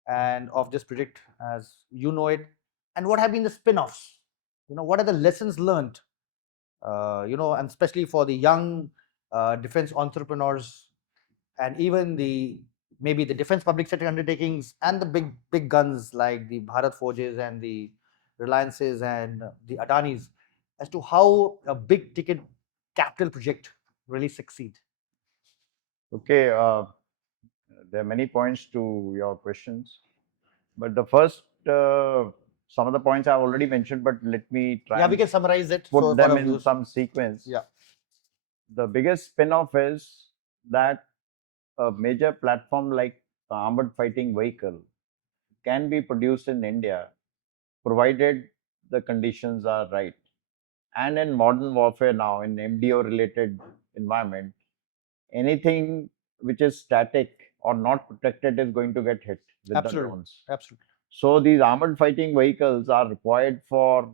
and of this project as you know it, and what have been the spin-offs? What are the lessons learned? And especially for the young defense entrepreneurs, and even maybe the defense public sector undertakings, and the big guns like the Bharat forges and the Reliances and the Adanis, as to how a big ticket capital project really succeed. Okay, there are many points to your questions, but the first, some of the points I've already mentioned, but let me try. Yeah, we can summarize it. Put them in some sequence. Yeah. The biggest spin-off is that a major platform like the armored fighting vehicle can be produced in India, provided the conditions are right. And in modern warfare now, in MDO related environment, anything which is static or not protected is going to get hit with the drones. Absolutely. So these armored fighting vehicles are required for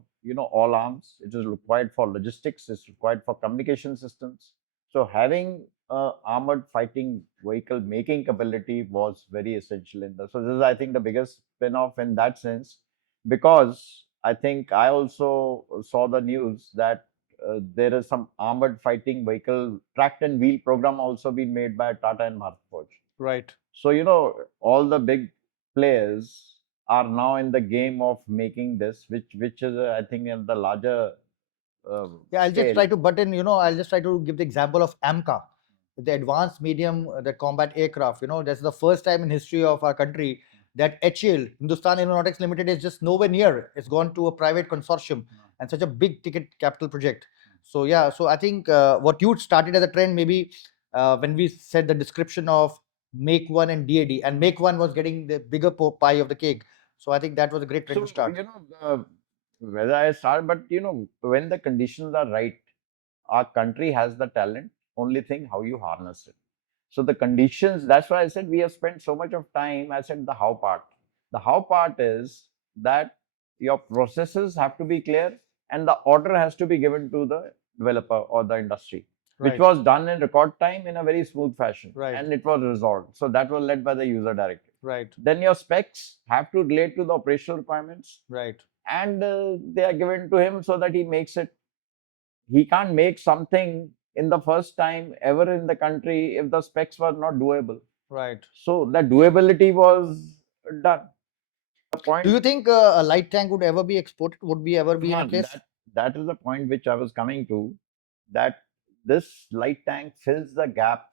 all arms. It is required for logistics. It's required for communication systems. So having armored fighting vehicle making capability was very essential in this. So this is, I think, the biggest spin-off in that sense, because I think I also saw the news that there is some armored fighting vehicle tracked and wheel program also been made by Tata and Bharat Forge. Right. So all the big players are now in the game of making this, which is I think the larger Yeah, I'll just scale. try to butt in, I'll just try to give the example of AMCA, the Advanced Medium the Combat Aircraft. That's the first time in history of our country that HAL, Hindustan Aeronautics Limited, is just nowhere near. It's gone to a private consortium and such a big ticket capital project. So yeah, so I think what you started as a trend, maybe when we said the description of Make One and DAD, and Make One was getting the bigger pie of the cake. So I think that was a great trend So, to start. whether I start, but when the conditions are right, our country has the talent. Only thing how you harness it. So the conditions, that's why I said we have spent so much of time. I said the how part. The how part is that your processes have to be clear and the order has to be given to the developer or the industry, which Right. was done in record time in a very smooth fashion. Right. And it was resolved. So that was led by the user directive. Right. Then your specs have to relate to the operational requirements. Right. And they are given to him so that he makes it. He can't make something in the first time ever in the country if the specs were not doable. Right. So the doability was done. The point. Do you think a light tank would ever be exported? Would we ever be in a place? That is the point which I was coming to. That this light tank fills the gap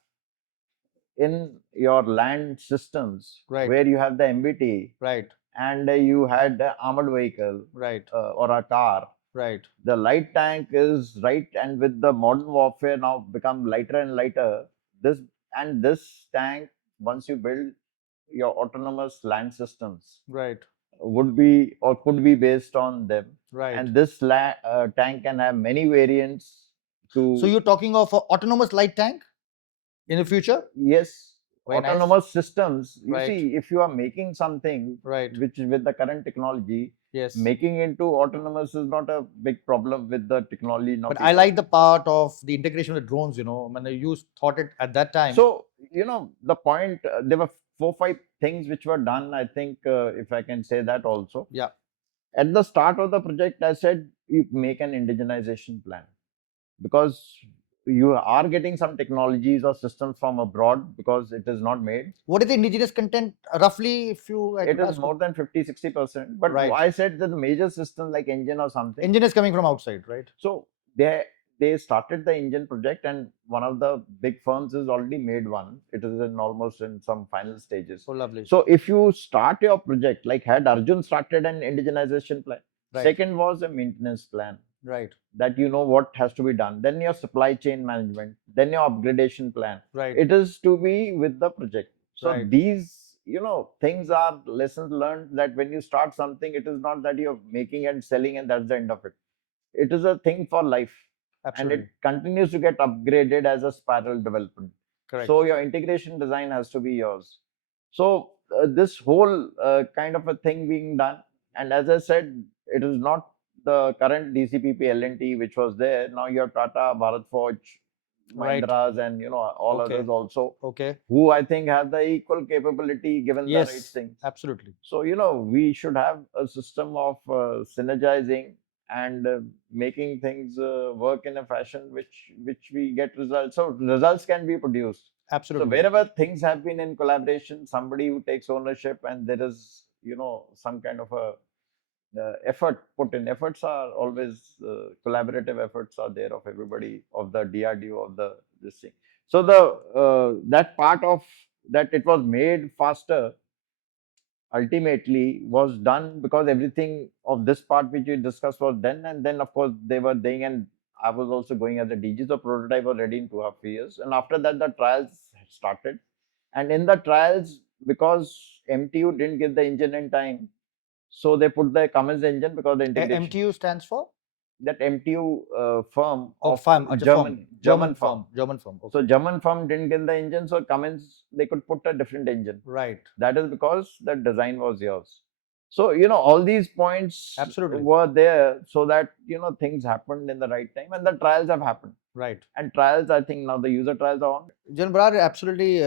in your land systems, Right. where you have the MBT, Right. and you had an armored vehicle, Right. or a car. Right. The light tank is right, and with the modern warfare now become lighter and lighter. This tank, once you build your autonomous land systems, Right. would be or could be based on them. Right. And this tank can have many variants. So you're talking of an autonomous light tank in the future? Yes. Very nice. Autonomous systems. You Right. see, if you are making something, Right. which with the current technology, Yes. making into autonomous is not a big problem with the technology now. But I like the part of the integration with drones. When you thought it at that time. So the point, there were 4-5 things which were done. I think if I can say that also. Yeah. At the start of the project, I said you make an indigenization plan, because you are getting some technologies or systems from abroad because it is not made. What is the indigenous content roughly? If you It is more than 50-60%. But Right. I said that the major system like engine or something. Engine is coming from outside, right? So they started the engine project, and one of the big firms has already made one. It is almost in some final stages. So lovely. So if you start your project, like had Arjun started an indigenization plan. Right. Second was a maintenance plan. Right. That what has to be done. Then your supply chain management. Then your upgradation plan. Right. It is to be with the project. So Right. these things are lessons learned, that when you start something, it is not that you're making and selling and that's the end of it. It is a thing for life. Absolutely. And it continues to get upgraded as a spiral development. Correct. So your integration design has to be yours. So this whole kind of a thing being done, and as I said, it is not the current DCPP L&T which was there. Now you have Tata, Bharat Forge, Right. Mahindras, and all Okay. others also, Okay. who I think have the equal capability given the right Yes. things. Absolutely. So we should have a system of synergizing and making things work in a fashion which we get results. So results can be produced. Absolutely. So wherever things have been in collaboration, somebody who takes ownership, and there is some kind of a effort put in. Efforts are always collaborative efforts are there of everybody, of the DRDO, of this thing. So the that part of that, it was made faster ultimately was done because everything of this part which we discussed was done, and then of course they were doing, and I was also going as a DG. So prototype was ready in 2.5 years, and after that the trials started. And in the trials, because MTU didn't give the engine in time, so they put the Cummins engine because the integration. MTU stands for? That MTU firm of firm, German firm. German firm. Okay. So German firm didn't get the engine, so Cummins, they could put a different engine. Right. That is because the design was yours. So all these points Absolutely were there, so that things happened in the right time, and the trials have happened. Right. And trials, I think now the user trials are on. Gen Brar absolutely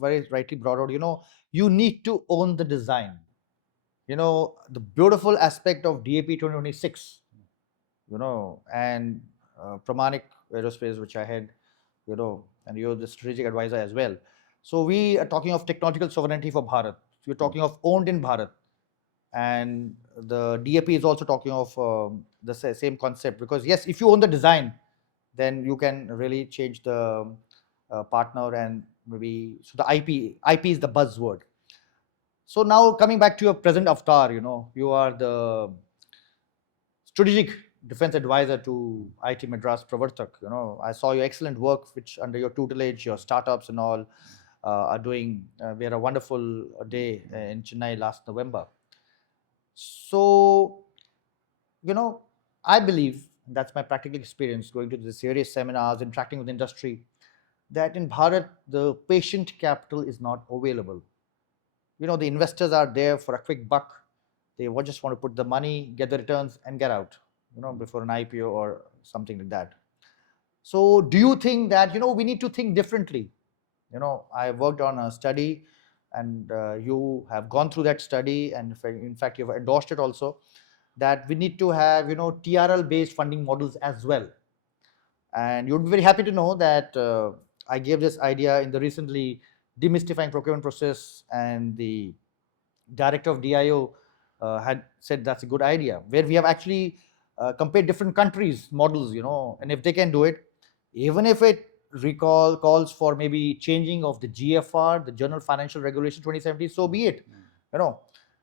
very rightly brought out. You need to own the design. The beautiful aspect of DAP 2026. And Manik Aerospace, which I had, and you're the strategic advisor as well. So we are talking of technological sovereignty for Bharat. We're talking of owned in Bharat. And the DAP is also talking of the same concept, because yes, if you own the design, then you can really change the partner, and maybe so the IP is the buzzword. So now coming back to your present avatar, you are the strategic defense advisor to IT Madras Pravartak. I saw your excellent work, which under your tutelage, your startups and all are doing. We had a wonderful day in Chennai last November. So, I believe, that's my practical experience going to the serious seminars, interacting with industry, that in Bharat, the patient capital is not available. The investors are there for a quick buck. They just want to put the money, get the returns, and get out, before an IPO or something like that. So, do you think that, we need to think differently? I worked on a study, and you have gone through that study, and in fact, you have endorsed it also, that we need to have, TRL based funding models as well. And you'd be very happy to know that I gave this idea in the recently demystifying procurement process, and the director of DIO had said that's a good idea, where we have actually compared different countries' models, and if they can do it, even if it calls for maybe changing of the GFR, the Journal Financial Regulation 2070, so be it.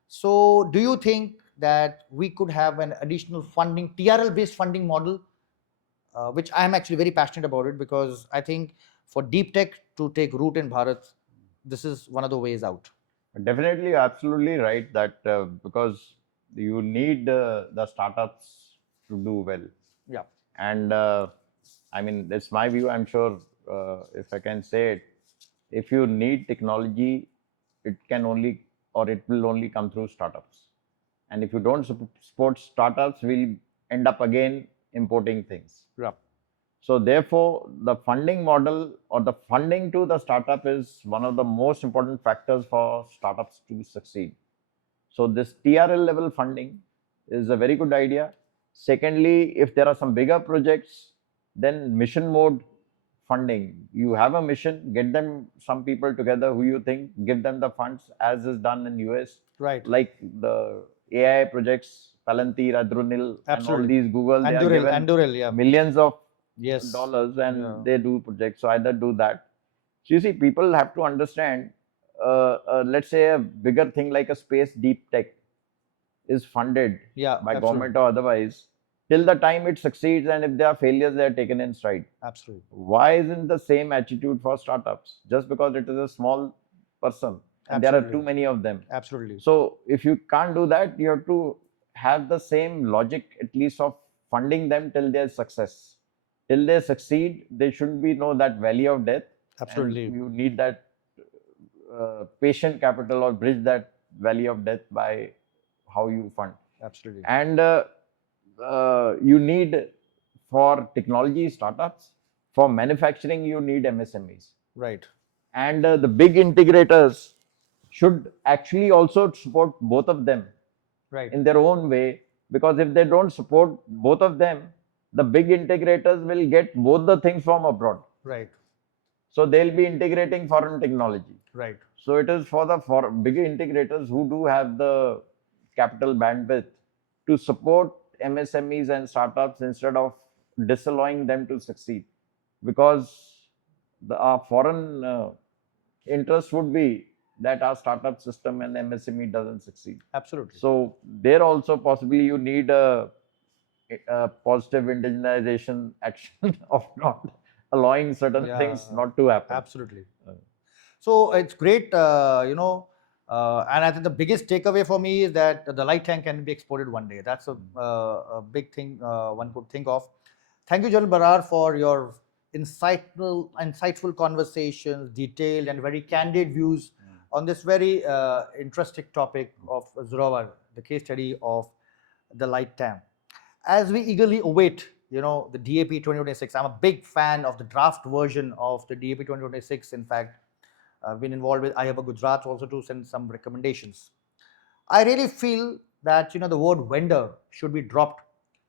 So do you think that we could have an additional funding, TRL based funding model, which I am actually very passionate about it, because I think for deep tech to take root in Bharat, this is one of the ways out. Definitely, absolutely right, that because you need the startups to do well. Yeah. And I mean, that's my view. I'm sure if I can say it, if you need technology, it can only, or it will only come through startups. And if you don't support startups, we'll end up again importing things. Yeah. So therefore, the funding model or the funding to the startup is one of the most important factors for startups to succeed. So this TRL level funding is a very good idea. Secondly, if there are some bigger projects, then mission mode funding. You have a mission, get them some people together who you think, give them the funds, as is done in US. Right. Like the AI projects, Palantir, Adrunil, and all these Google, they are given Anduril, yeah. millions of Yes. dollars, and they do projects. So either do that. So you see, people have to understand, let's say a bigger thing like a space deep tech is funded by government or otherwise, till the time it succeeds, and if there are failures, they are taken in stride. Absolutely. Why isn't the same attitude for startups? Just because it is a small person and there are too many of them. Absolutely. So if you can't do that, you have to have the same logic, at least, of funding them till their success. Till they succeed, they should be know that valley of death. Absolutely. And you need that patient capital, or bridge that valley of death by how you fund. Absolutely. And you need, for technology startups, for manufacturing, you need MSMEs. Right. And the big integrators should actually also support both of them, right, in their own way, because if they don't support both of them, the big integrators will get both the things from abroad. Right. So they'll be integrating foreign technology. Right. So it is for the bigger integrators who do have the capital bandwidth to support MSMEs and startups instead of disallowing them to succeed, because our foreign interest would be that our startup system and MSME doesn't succeed. Absolutely. So there also possibly you need a positive indigenization action of not allowing certain things not to happen. Absolutely. So it's great, and I think the biggest takeaway for me is that the light tank can be exported one day. That's a big thing one could think of. Thank you, General Brar, for your insightful conversations, detailed and very candid views on this very interesting topic of Zorawar, the case study of the light tank. As we eagerly await, the DAP 2026, I'm a big fan of the draft version of the DAP 2026. In fact, I've been involved with IABA Gujarat also to send some recommendations. I really feel that, the word vendor should be dropped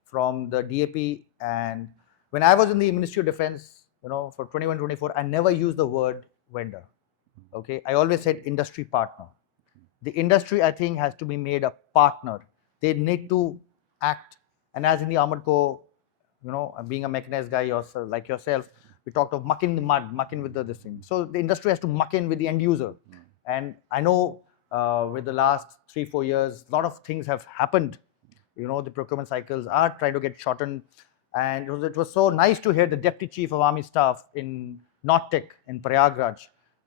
from the DAP. And when I was in the Ministry of Defense, for 21-24, I never used the word vendor. Okay, I always said industry partner. The industry, I think, has to be made a partner. They need to act And as in the Armoured Corps, being a mechanized guy like yourself, we talked of muck in the mud, muck in with this thing. So the industry has to muck in with the end user. And I know with the last 3-4 years, a lot of things have happened. The procurement cycles are trying to get shortened. And it was so nice to hear the Deputy Chief of Army Staff in DRDO in Prayagraj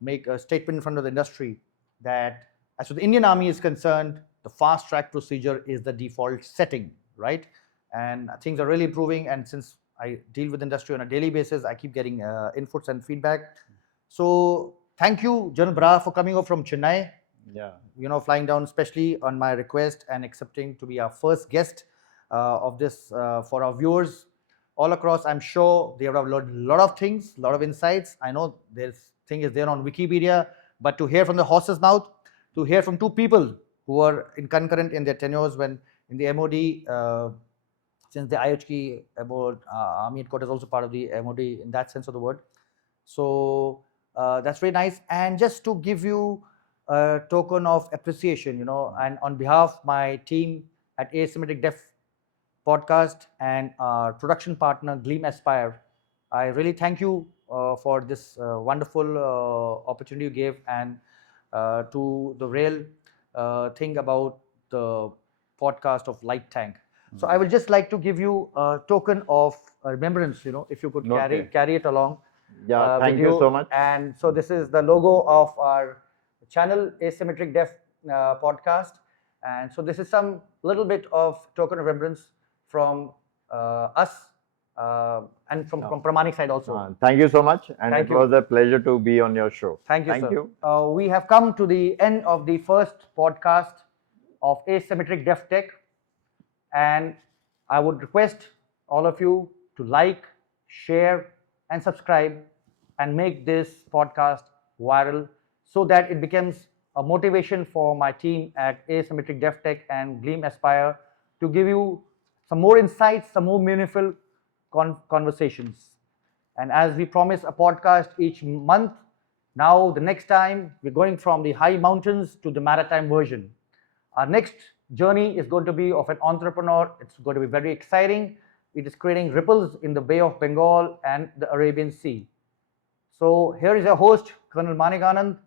make a statement in front of the industry that as far as the Indian Army is concerned, the fast track procedure is the default setting, right? And things are really improving. And since I deal with industry on a daily basis, I keep getting inputs and feedback. So thank you, General Brar, for coming over from Chennai. Yeah. Flying down especially on my request and accepting to be our first guest of this for our viewers all across. I'm sure they have learned a lot of things, a lot of insights. I know this thing is there on Wikipedia, but to hear from the horse's mouth, to hear from two people who are concurrent in their tenures when in the MOD, since the IHK about Army Headquarters is also part of the MOD in that sense of the word. So that's very nice. And just to give you a token of appreciation, and on behalf of my team at Asymmetric Def Podcast and our production partner Gleam Aspire, I really thank you for this wonderful opportunity you gave, and to the real thing about the podcast of Light Tank. So I would just like to give you a token of remembrance, if you could carry it along. Yeah, thank you so much. And so this is the logo of our channel, Asymmetric Def Podcast. And so this is some little bit of token of remembrance from us and from Pramanik side also. Thank you so much. And it was a pleasure to be on your show. Thank you, sir. We have come to the end of the first podcast of Asymmetric DefTech. And I would request all of you to like, share, and subscribe and make this podcast viral so that it becomes a motivation for my team at Asymmetric DefTech and Gleam Aspire to give you some more insights, some more meaningful conversations. And as we promise a podcast each month, now the next time we're going from the high mountains to the maritime version. Our next journey is going to be of an entrepreneur. It's going to be very exciting. It is creating ripples in the Bay of Bengal and the Arabian Sea. So here is your host, Colonel Manik Anandh,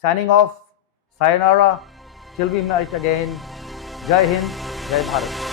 signing off. Sayonara. Till we meet again. Jai Hind, Jai Bharat.